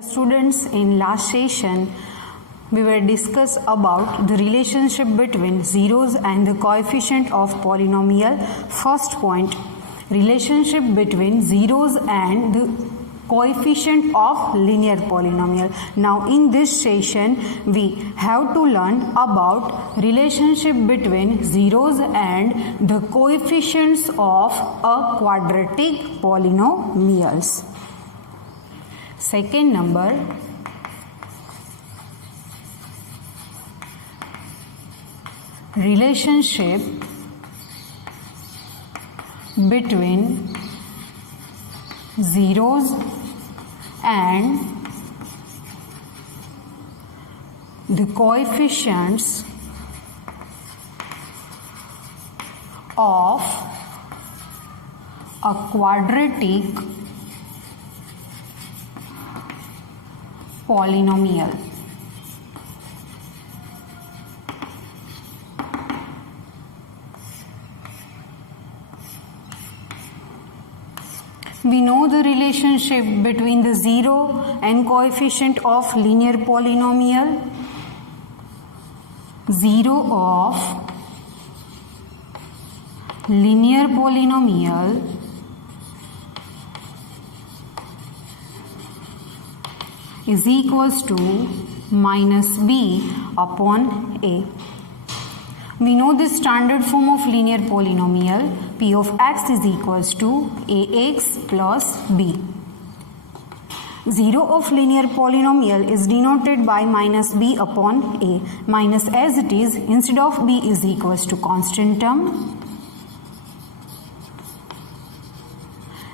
Students, in last session we were discuss about the relationship between zeros and the coefficient of polynomial. First point, relationship between zeros and the coefficient of linear polynomial. Now in this session we have to learn about relationship between zeros and the coefficients of a quadratic polynomials. Second number, relationship between zeros and the coefficients of a quadratic polynomial. We know the relationship between the zero and coefficient of linear polynomial. Zero of linear polynomial is equals to minus b upon a. We know the standard form of linear polynomial. P of x is equals to ax plus b. Zero of linear polynomial is denoted by minus b upon a. Minus as it is, instead of b is equals to constant term,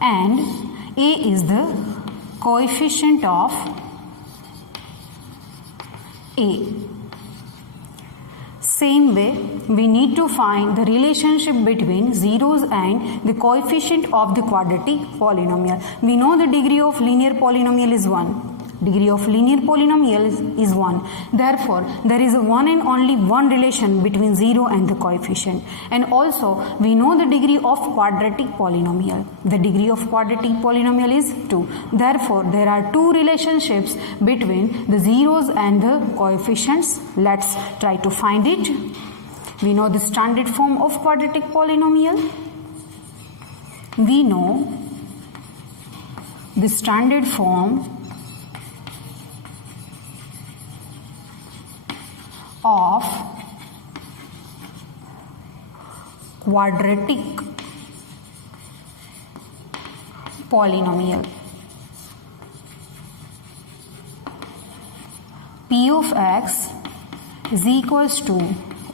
and a is the coefficient of a. Same way, we need to find the relationship between zeros and the coefficient of the quadratic polynomial. We know the degree of linear polynomial is 1. Degree of linear polynomial is 1. Therefore, there is a one and only one relation between 0 and the coefficient. And also, we know the degree of quadratic polynomial. The degree of quadratic polynomial is 2. Therefore, there are two relationships between the zeros and the coefficients. Let's try to find it. We know the standard form of quadratic polynomial. We know the standard form of quadratic polynomial. P of x is equals to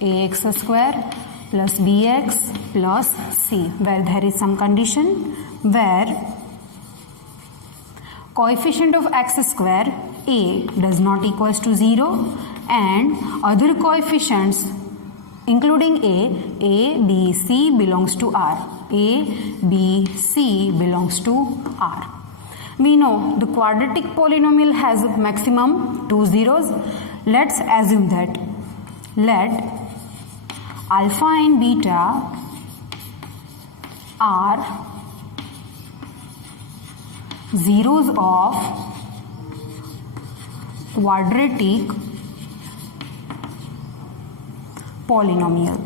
ax square plus bx plus c, where there is some condition where coefficient of x square a does not equals to 0 and other coefficients including a, b, c belongs to r. A, b, c belongs to r. We know the quadratic polynomial has maximum 2 zeros. Let's assume that let alpha and beta are zeros of quadratic polynomial.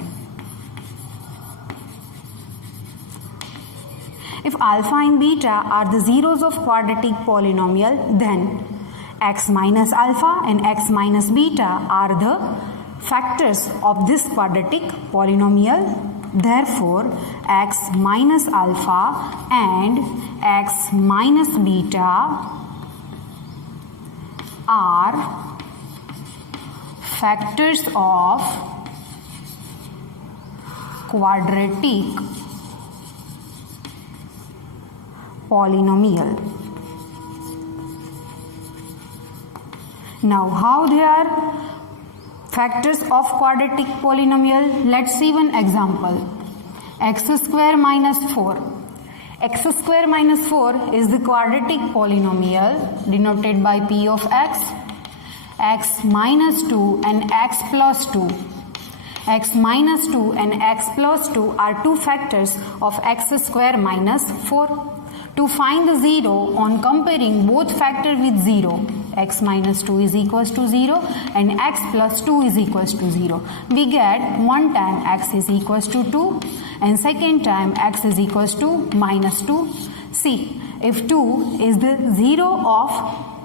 If alpha and beta are the zeros of quadratic polynomial, then x minus alpha and x minus beta are the factors of this quadratic polynomial. Therefore, x minus alpha and x minus beta are factors of quadratic polynomial. Now, how they are factors of quadratic polynomial? Let's see one example. X square minus 4. X square minus 4 is the quadratic polynomial denoted by P of x. X minus 2 and x plus 2. X minus 2 and x plus 2 are two factors of x square minus 4. To find the 0 on comparing both factor with 0, x minus 2 is equals to 0 and x plus 2 is equals to 0. We get one time x is equals to 2 and second time x is equals to minus 2. See, if 2 is the 0 of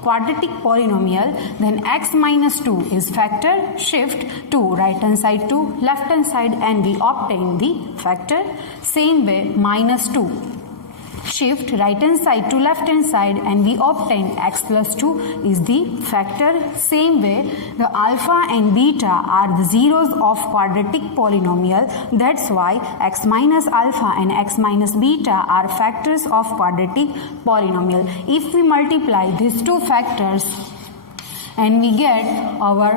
quadratic polynomial, then x minus 2 is factor. Shift to right hand side to left hand side and we obtain the factor. Same way minus 2. Shift right hand side to left hand side and we obtain x plus 2 is the factor. Same way the alpha and beta are the zeros of quadratic polynomial. That's why x minus alpha and x minus beta are factors of quadratic polynomial. If we multiply these two factors and we get our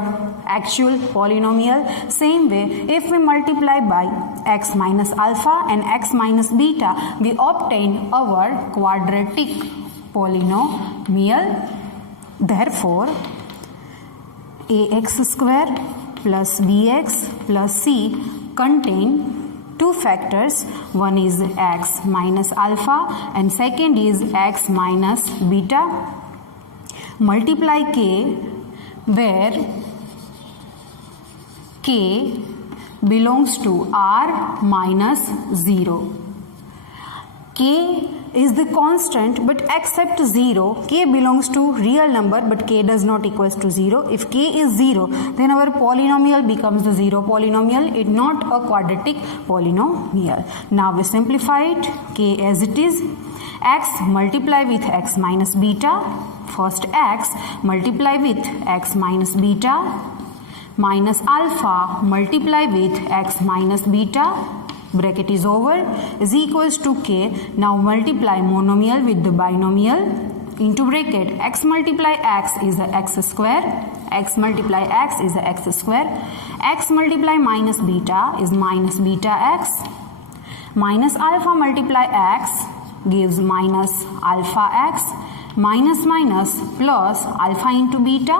actual polynomial. Same way, if we multiply by x minus alpha and x minus beta, we obtain our quadratic polynomial. Therefore, ax square plus bx plus c contain two factors. One is x minus alpha and second is x minus beta. Multiply k where k belongs to r minus 0. K is the constant but except 0. K belongs to real number but k does not equals to 0. If k is 0 then our polynomial becomes the 0 polynomial. It's not a quadratic polynomial. Now we simplify it. K as it is. X multiply with x minus beta. First x multiply with x minus beta minus alpha multiply with x minus beta, bracket is over, is equals to k. Now multiply monomial with the binomial into bracket. X multiply x is the x square, x multiply x is the x square, x multiply minus beta is minus beta x, minus alpha multiply x gives minus alpha x, minus minus plus alpha into beta,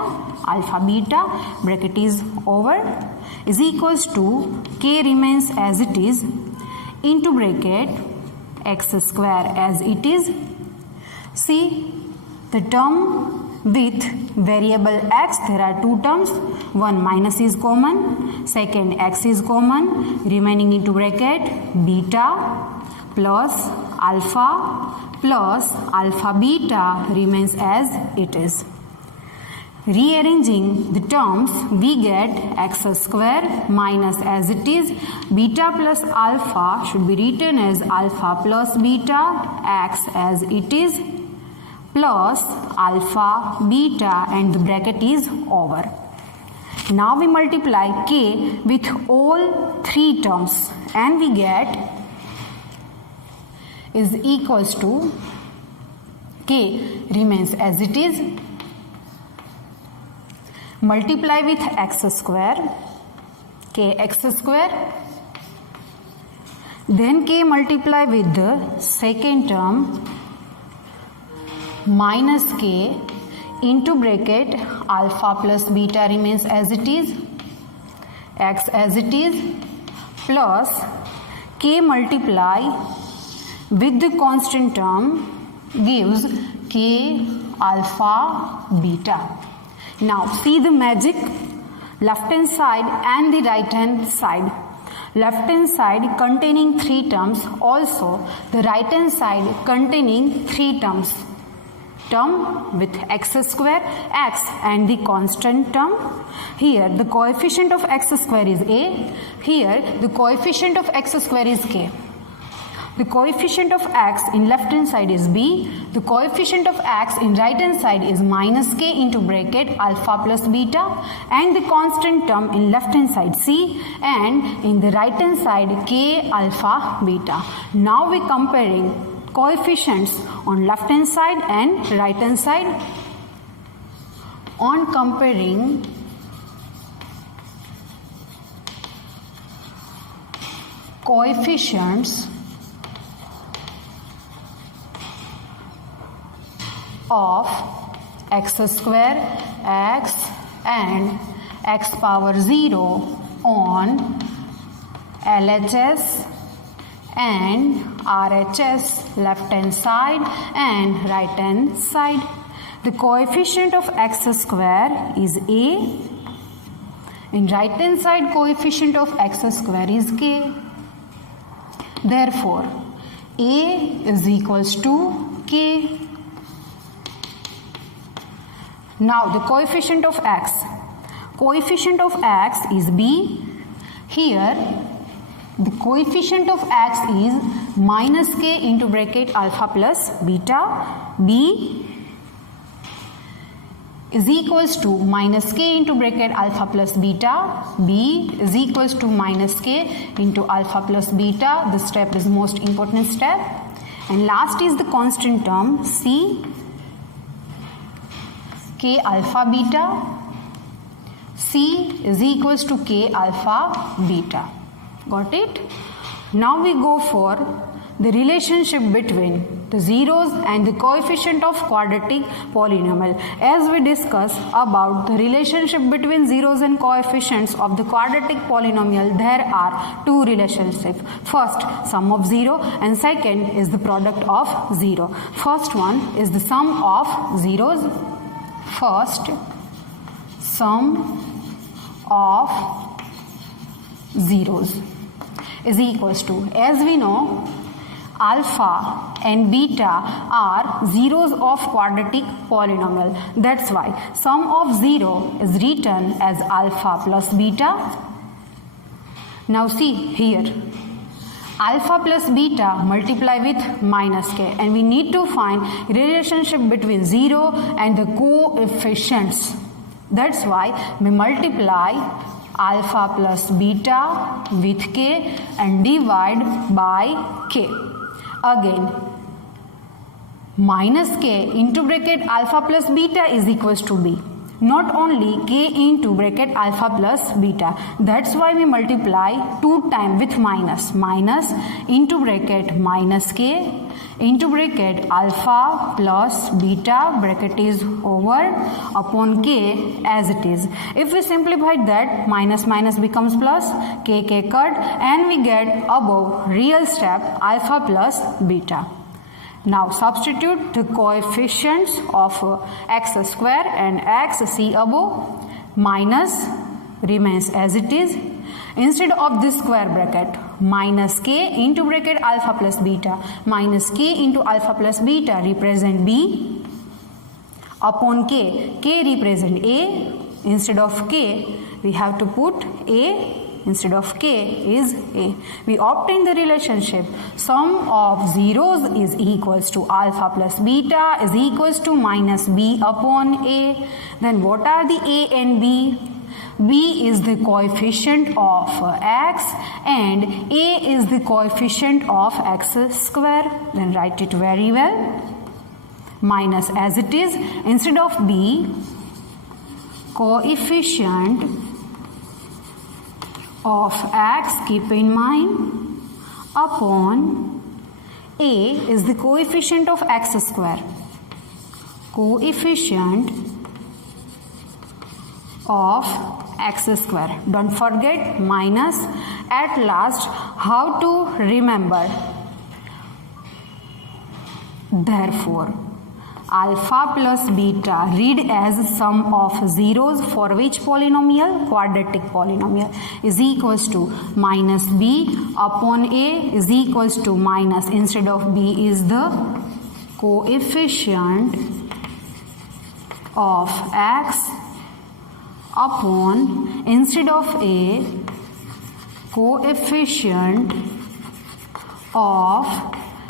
alpha beta, bracket is over, is equals to k remains as it is into bracket x square as it is. See the term with variable x, there are two terms, one minus is common, second x is common, remaining into bracket beta plus alpha beta remains as it is. Rearranging the terms, we get x square minus as it is, beta plus alpha should be written as alpha plus beta, x as it is, plus alpha beta and the bracket is over. Now we multiply k with all three terms and we get is equals to k remains as it is, multiply with x square, kx square, then k multiply with the second term minus k into bracket alpha plus beta remains as it is, x as it is, plus k multiply with the constant term gives k alpha beta. Now see the magic, left hand side and the right hand side. Left hand side containing three terms, also the right hand side containing three terms. Term with x square, x and the constant term. Here the coefficient of x square is a, here the coefficient of x square is k. The coefficient of x in left hand side is b, the coefficient of x in right hand side is minus k into bracket alpha plus beta, and the constant term in left hand side c, and in the right hand side k alpha beta. Now we comparing coefficients on left hand side and right hand side. On comparing coefficients of x square, x and x power 0 on LHS and RHS, left hand side and right hand side. The coefficient of x square is a. In right hand side, coefficient of x square is k. Therefore, a is equals to k. Now the coefficient of x. Coefficient of x is b. Here the coefficient of x is minus k into bracket alpha plus beta. B is equals to minus k into bracket alpha plus beta. B is equals to minus k into alpha plus beta. This step is most important step. And last is the constant term c, k alpha beta. C is equals to k alpha beta. Got it? Now we go for the relationship between the zeros and the coefficient of quadratic polynomial. As we discussed about the relationship between zeros and coefficients of the quadratic polynomial, there are two relationships. First, sum of 0, and second is the product of 0. First one is the sum of zeros. First, sum of zeros is equals to, as we know, alpha and beta are zeros of quadratic polynomial. That's why sum of 0 is written as alpha plus beta. Now see here, alpha plus beta multiply with minus k, and we need to find relationship between 0 and the coefficients. That's why we multiply alpha plus beta with k and divide by k. Again, minus k into bracket alpha plus beta is equals to b. Not only k into bracket alpha plus beta. That's why we multiply 2 times with minus. Minus into bracket minus k into bracket alpha plus beta, bracket is over, upon k as it is. If we simplify that, minus minus becomes plus, k cut, and we get above real step alpha plus beta. Now substitute the coefficients of x square and x, see above, minus remains as it is. Instead of this square bracket, minus k into bracket alpha plus beta, minus k into alpha plus beta represent b, upon k, k represent a. Instead of k, we have to put a. Instead of k is a. We obtain the relationship sum of zeros is equals to alpha plus beta is equals to minus b upon a. Then what are the a and b? B is the coefficient of x and a is the coefficient of x square. Then write it very well. Minus as it is. Instead of b, coefficient of x, keep in mind, upon a is the coefficient of x square. Coefficient of x square. Don't forget minus. At last, how to remember? Therefore, alpha plus beta read as sum of zeros for which polynomial? Quadratic polynomial is equals to minus b upon a is equals to minus, instead of b is the coefficient of x upon, instead of a, coefficient of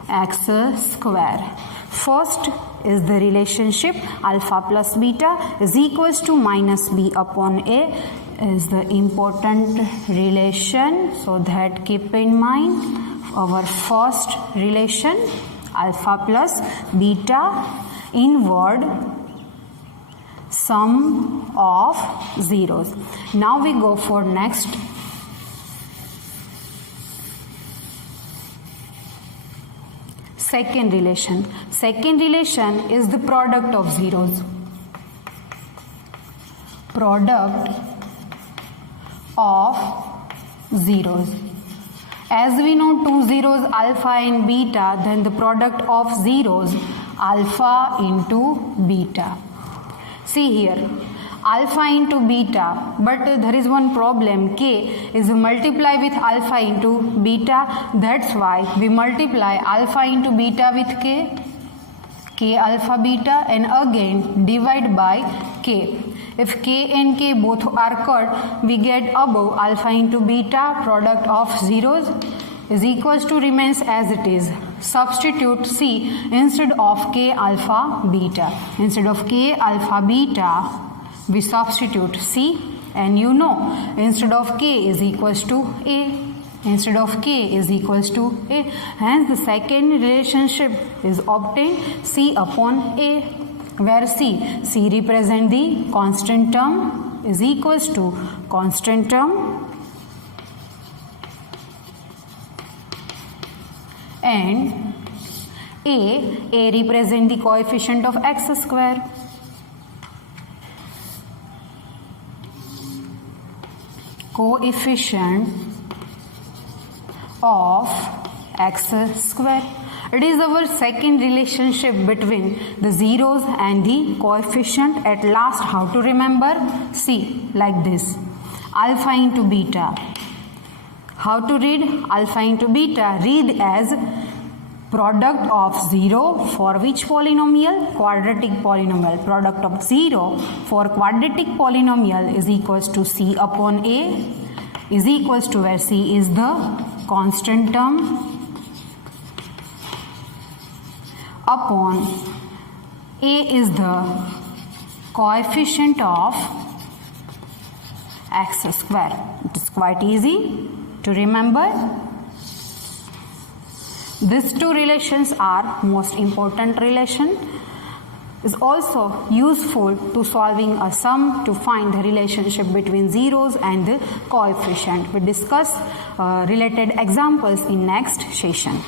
x square. First is the relationship alpha plus beta is equals to minus b upon a is the important relation, so that keep in mind our first relation alpha plus beta inward sum of zeros. Now we go for next. Second relation. Second relation is the product of zeros. Product of zeros. As we know two zeros alpha and beta, then the product of zeros alpha into beta. See here, alpha into beta, but there is one problem. K is multiply with alpha into beta. That's why we multiply alpha into beta with k alpha beta, and again divide by k. If k and k both are cut, we get above alpha into beta, product of zeros is equals to remains as it is. Substitute C instead of k alpha beta. Instead of k alpha beta, we substitute C, and you know instead of k is equals to A. Instead of k is equals to A. Hence the second relationship is obtained, C upon A, where C represent the constant term is equals to constant term, and A represent the coefficient of x square. Coefficient of x square. It is our second relationship between the zeros and the coefficient. At last, how to remember? See, like this. Alpha into beta. How to read alpha into beta? Read as product of 0 for which polynomial? Quadratic polynomial. Product of 0 for quadratic polynomial is equals to C upon A, is equals to where C is the constant term upon A is the coefficient of x square. It is quite easy to remember. These two relations are most important relation. Is also useful to solving a sum to find the relationship between zeros and the coefficient. We discuss related examples in next session.